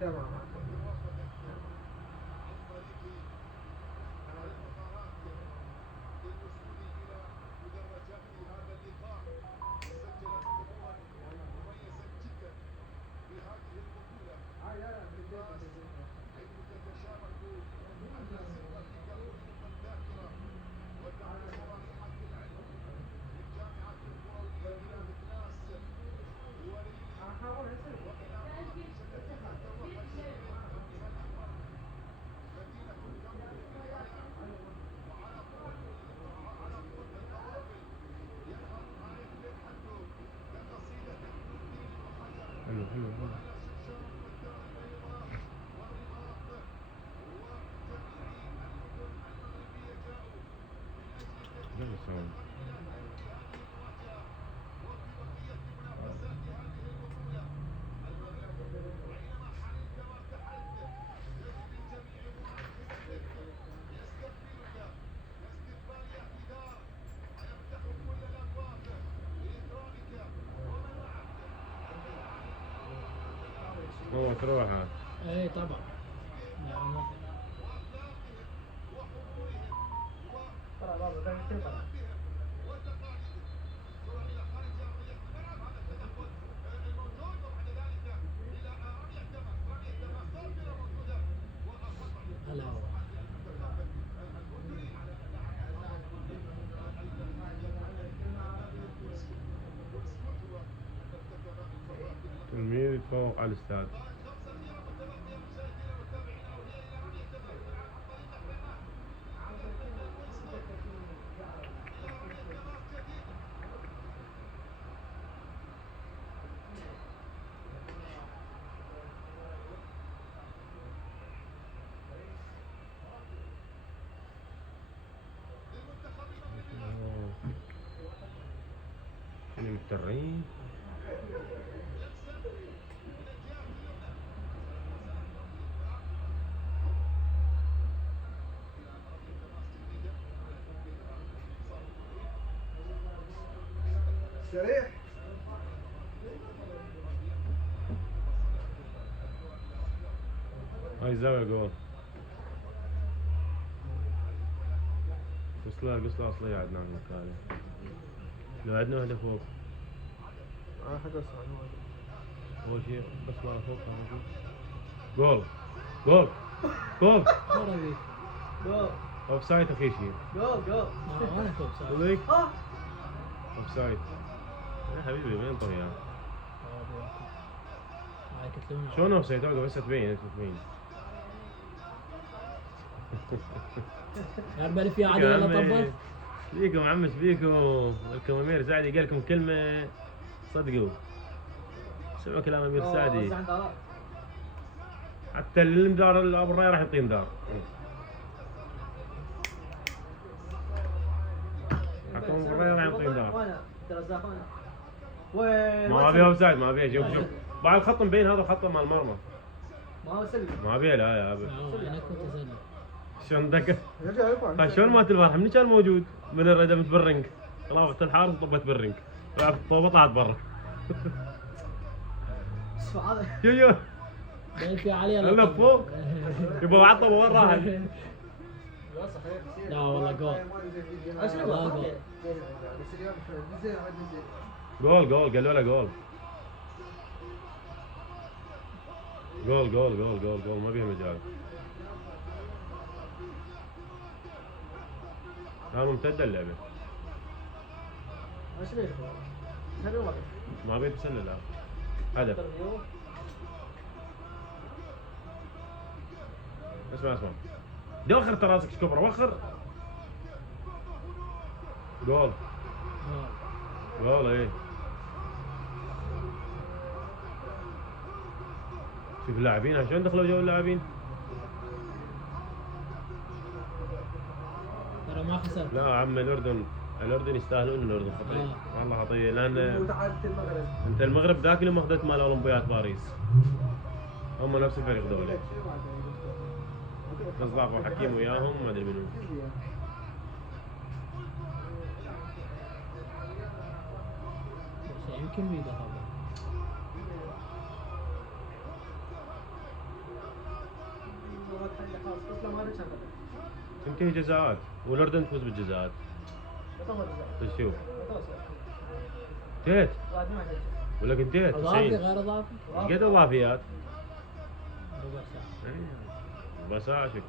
تمام. حلو حلو حلو. حلو الساوند. هو تروح. اي طبعا. نعم. هلا هو. تلميذ يتفوق على الأستاذ. شنو مضطرين؟ سريع. هاي الزاوية جول. قصلة أصلية عندنا هناك هذه. لو عندنا واحدة فوق. حق اسمع. أول شيء قصلة فوق هذا. جول جول جول. عربي. جول أوف سايد أخي شيء. جول جول. انا كوب ليك أوف سايد. يا حبيبي وين طريقة؟ شلون أوف سايد؟ بس تبين تبين. يا بالي في عادي ولا طبل؟ بيكم عمس بيكم. الكمامير سعدي قال لكم كلمة صدقوا. سمعوا كلام أمير سعدي. حتى المدار أبو الراية راح يعطيه مدار. حتى أبو الراية راح يعطيه مدار. ما فيها اوفسايد ما فيها. شوف شوف بعد الخط مبين هذا خط مال المرمى. ما هو سلبي. ما فيها لا يا ابي. عينك وتزلل. شلون ذاك شلون مات البارحه من كان موجود من الردمت بالرنج. طلعت الحارس طبت بالرنج. لعبت الطوبه طلعت برا. يو يو باين في علي هلا فوق. يبا عطى وين راحت؟ لا والله جول. لا جول. جول قالوا له جول. جول ما فيها مجال. لا ممتدة اللعبة. ما بين تسلل لا. هدف. اسمع دي وخر ترى راسك كبره وخر. جول ايه. شوف اللاعبين شلون دخلوا جو اللاعبين. ترى ما خسر. لا عم الأردن يستاهلون. الأردن خطية والله خطية. لأن أنت المغرب ذاك اللي أخذت مال أولمبياد باريس. هم نفس الفريق دولي. مصداق وحكيم وياهم ما أدري منو. يمكن ميدا طبعا. عشان خاطر تنتهي جزاءات والاردن تفوز بالجزاءات. بتوصل الجزائر. تشوف بتوصل. انتهت بعد ما جت. ولا انتهت اضافي 90 غير اضافي ايش قد اضافيات؟ ربع ساعة. ربع ساعة شكل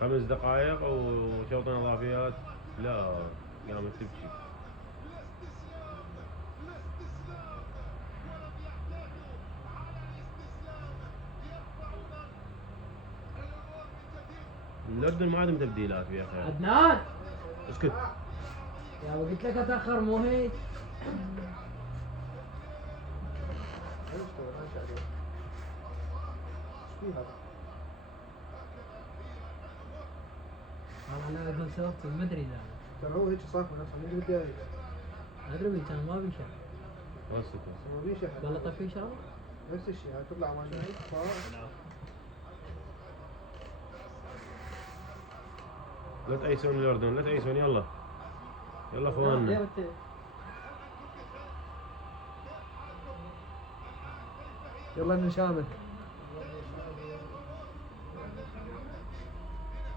5 دقائق وشوط اضافيات. لا قامت تبكي. الاردن ما عندهم تبديلات يا اخي. عدنان اسكت. يا أبو قلت لك اتاخر مو هيك. ايش تسوي؟ ما شاء الله. ايش في هذا؟ والله انا اقول سوقت ما ادري لا ترى هو هيك صار من نفسه من البدايه. ادري بي كان ما بيشرب اسكت. ما في شيء. والله طفي يشرب. نفس الشيء هاي تطلع ما شاء الله. لا تأيسون الاردن لا تأيسون يلا. يلا اخواننا. يلا نشامل.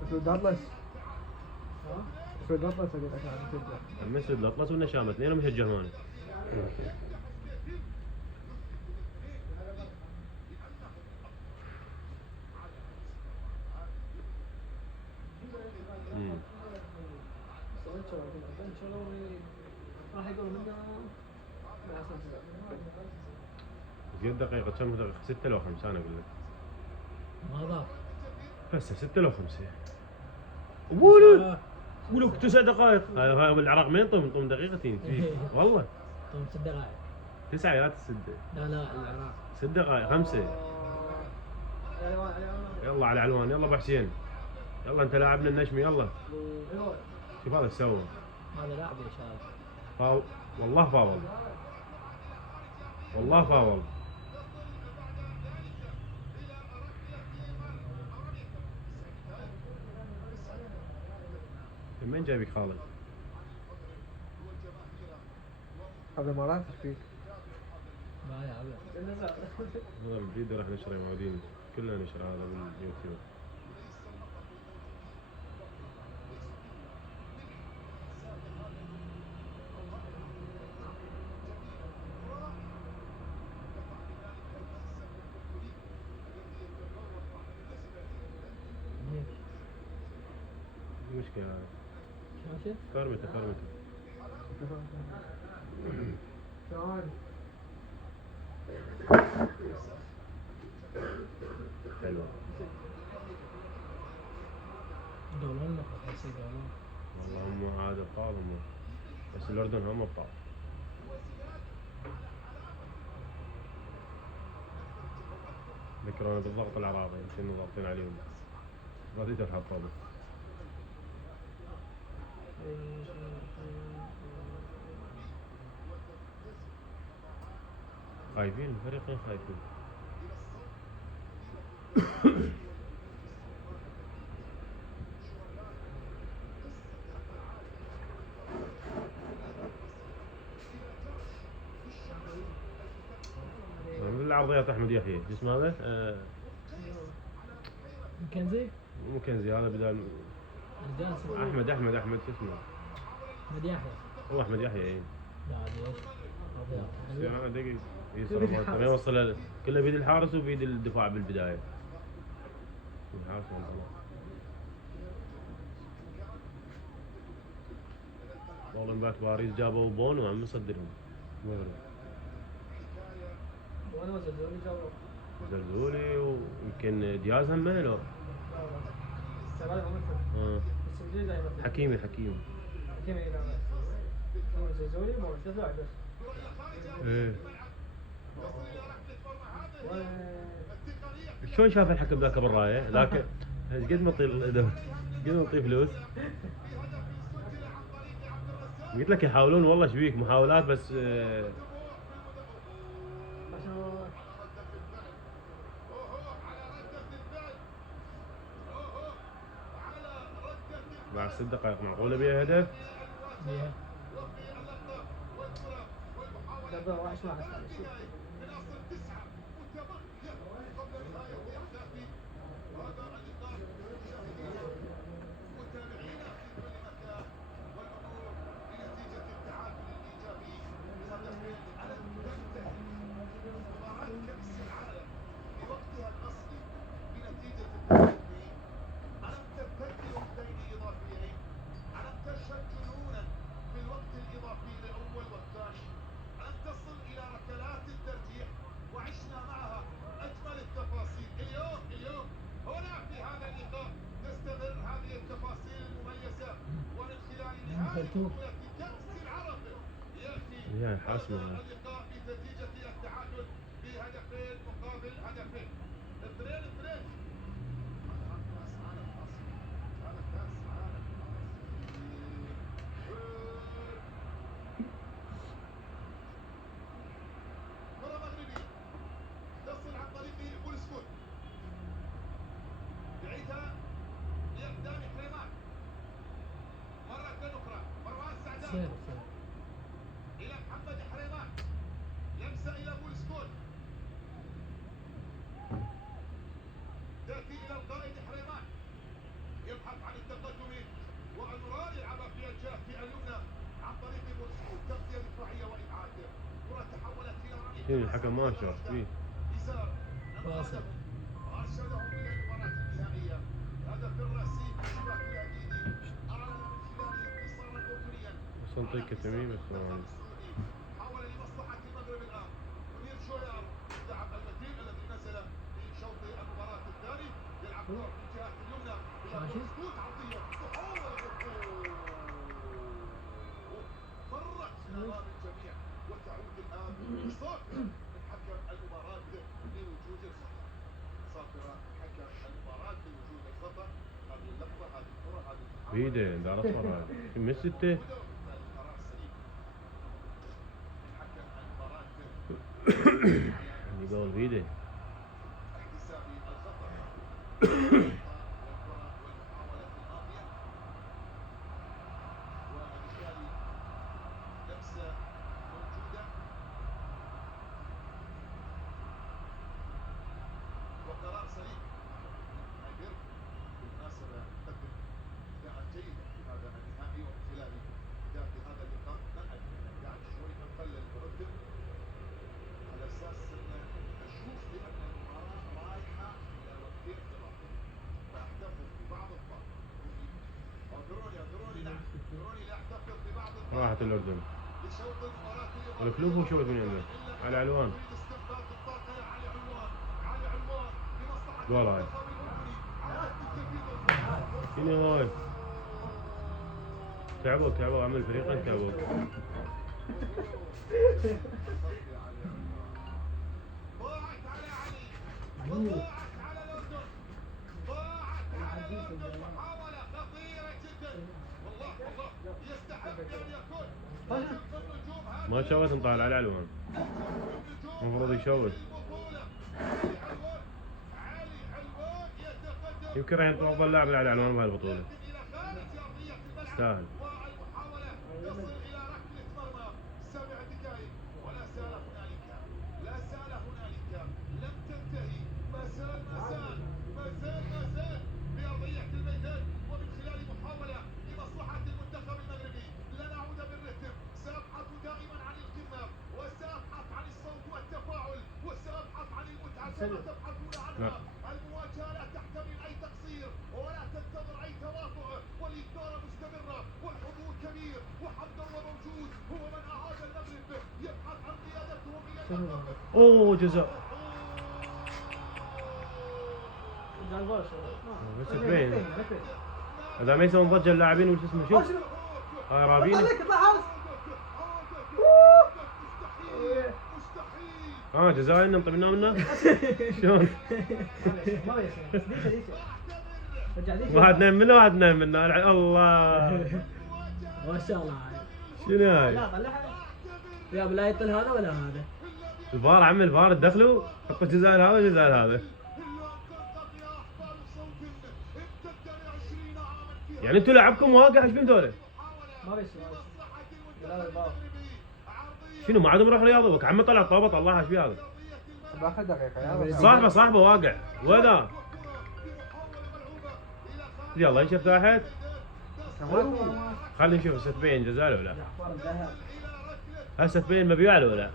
اسود اطلس. اسود اطلس اقول لك عشان تبدا. المسجد الاطلس والنشامه اثنينهم يشجعونه. راح يقول منا قد دقيقة كم دقيقة 6 لو 5 أنا أقول لك. ما ضاف. بس 6 لو 5 ولد ولك 9 دقائق. هاي بالعراق ما ينطون دقيقتين فيه والله. طيب 6 دقائق. 9 يا 6. لا العراق 6 دقائق 5. يلا على علوان يلا ابو حسين. يلا انت لاعبنا النجمي يلا. شوف هذا ايش سوى. هذا لاعب يا شباب. فاول والله فاول. والله فاول. من وين جايبك خالد؟ هذا الامارات ايش فيك؟ بايع عبد. هذا الفيديو راح نشره موعدين كلنا نشر هذا باليوتيوب. مشكلة هذا. شاشة؟ كرمته. تعال. حلوة. قولون لك بس يقولون. والله هم عاد ابطال هم. بس الاردن هم ابطال. ذكرونا بالضغط العراقي كنا ضاغطين عليهم. ما تقدر تحطوا بس. خايفين الفريقين خايفين. العرضيات احمد يحيى شو اسمه هذا؟ مكنزي؟ مو مكنزي هذا بدال الجالس. احمد شو اسمه؟ احمد يحيى. هو احمد يحيى اي. لا هذا ايش؟ دقيقة يسرى ما يوصل كله بيد الحارس وبيد الدفاع بالبداية. الحارس والله مبات باريس جابوا بونو عم يصدرهم المغرب. وانا وزلزولي جابوا. زلزولي ويمكن دياز هم لو. حكيمي. زلزولي ما ثلاث لاعب بس. ايه. شلون شاف الحكم ذاك بالرايه؟ ذاك ايش قد ما يطي فلوس. قلت لك يحاولون والله شبيك محاولات بس بعد 6 دقائق معقولة بيها هدف؟ بيها. يشوف. يا حاسمة. سير. إلى محمد حريمان، يمسى إلى بولسكون، تأتي إلى القائد حريمان، يبحث عن التقدم وأنرار يلعبها في الجهة اليمنى عن طريق بولسكون، تغطية دفاعية وإبعاد، كرة تحولت إلى رمي. شنو الحكم ما شاف فيه؟ يسار، فاصل. أرشدهم إلى المباراة النهائية، هدف الرأسي في الشباك الأكيدي، أعلن من خلاله انتصارا أردنيا. صنطيك تميم بس حاول لمصلحة المغرب الآن منير شويار اللاعب المتين الذي نزل في شوط المباراة الثاني يلعب كرة في الجهة اليمنى إلى بولسكوت عطية تحاول الدخول مرت أمام الجميع وتعود الآن صافرة من حكم المباراة لوجود الخطأ. صافرة من حكم المباراة لوجود الخطأ. هذه اللقطة هذه الكرة هذه بيده دار اصفر هذا من الستة. يقول بيده. احتساب الخطأ والكرة والمحاولة الماضية وبالتالي لمسة موجودة وقرار سليم. نايبر بالمناسبة قدم أداء جيدا في هذا النهائي ومن خلال بداية هذا اللقاء نأت قاعد شوي نقلل الرتم على اساس ان نشوف بان المباراه رايحه الى وقتين اضافي فاحتفظ ببعض الطاقه. دروني نعم دروني يحتفظ ببعض الطاقه راحت الأردن. لشوط المباراه الكلوب هو شوي من عنده على علوان. يريد استنفاذ الطاقه يا علي علوان. علي علوان لمصلحه جول هاي. المنتخب الاردني على تستفيد الفرصه. شنو هاي؟ تعبوا عمل فريقين تعبوا. ضاعت على علي وضاعت على الأردن. ضاعت على الأردن محاولة خطيرة جدا. والله يستحق أن يكون نجم النجوم هذا ما شوت نطالع على علوان. المفروض يشوت. البطولة. علي حلوان يتقدم يمكن راح ينطلب اللاعب على علوان بهالبطولة. إلى خارج أرضية الملعب. يستاهل. والمحاولة تصل إلى ركلة مرمى. 7 دقائق ولا زال هنالك لم تنتهي. ما زال بأرضية الميدان ومن خلال محاولة لمصلحة المنتخب المغربي. لن أعود بالرتم، سأبحث دائما عن القمة وسأبحث عن الصوت والتفاعل وسأبحث عن المتعة كما تبحثون عنها. المواجهة لا تحتمل أي تقصير ولا تنتظر أي تواطؤ والإثارة مستمرة والحضور كبير وحمد الله موجود هو من أعاد المغرب يبحث عن قيادتهم إلى اللقب. اوه جزاء. بس تبين. هذا ما يسوون ضجة اللاعبين وش اسمه شوف. هاي رابين. جزائر ننطي منه. شلون؟ واحد نايم منه واحد نايم منه. الله. ما شاء الله عليك. شنو هاي؟ يا لا يطل هذا ولا هذا. الفار عمل الفار تدخلوا حطوا الجزائر هذا والجزائر هذا. يعني انتوا لعبكم واقع ايش من ذولا؟ ما بيصير. شنو ما عندهم روح رياضه عم طلع طابه طلعها ايش في هذا؟ باخر دقيقة يا صاحبه واقع وذا. يلا نشوف تحت. خلينا نشوف هسه تبين جزائر ولا هسه تبين مبيوع ولا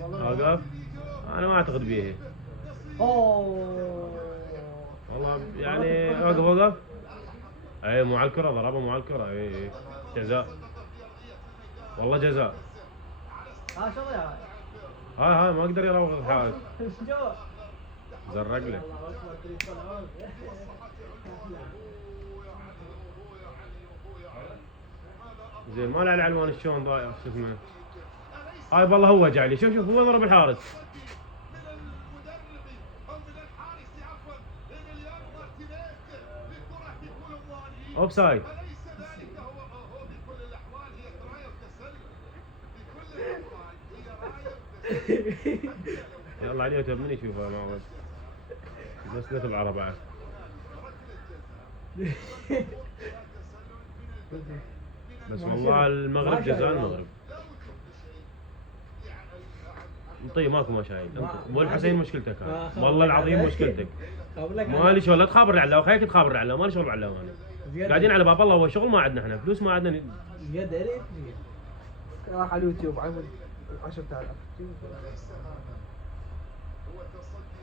واقف. انا ما اعتقد بيه. والله يعني وقف. اي مو على الكره ضربه مو على الكره. اي جزاء والله جزاء. هاي ما اقدر يراوغ الحارس. زرق له. زين ما له العنوان شلون ضايع شو اسمه. هاي والله هو جاي شوف شوف هو ضرب الحارس. من المدرب او من الحارس عفوا إيميليانو مارتينيز لكرة كولومواني. اوف سايد. أليس ذلك هو بكل الأحوال هي راية تسلل. بكل الأحوال هي راية تسلل. يلا على اليوتيوب من يشوفها معود. بس لا تبع بعد. بس والله المغرب جزاء المغرب. طيب ماكو مشاكل انت مو الحسين مشكلتك هاي والله العظيم مشكلتك. مالي شغل لا تخابر العلاوه خليك تخابر العلاوه مالي شغل بعلاوه انا. قاعدين على باب الله هو شغل ما عندنا احنا فلوس ما عندنا. زيادة ريت راح على اليوتيوب عمل 10,000.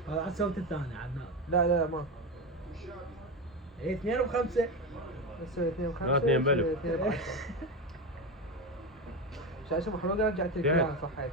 هذا على الصوت الثاني عدنان. لا ما ايه 2 و5. بس 2 ب5. لا 2 بألف. 2 ب10. شو اسمه محمود رجعت لك اياها صحيت.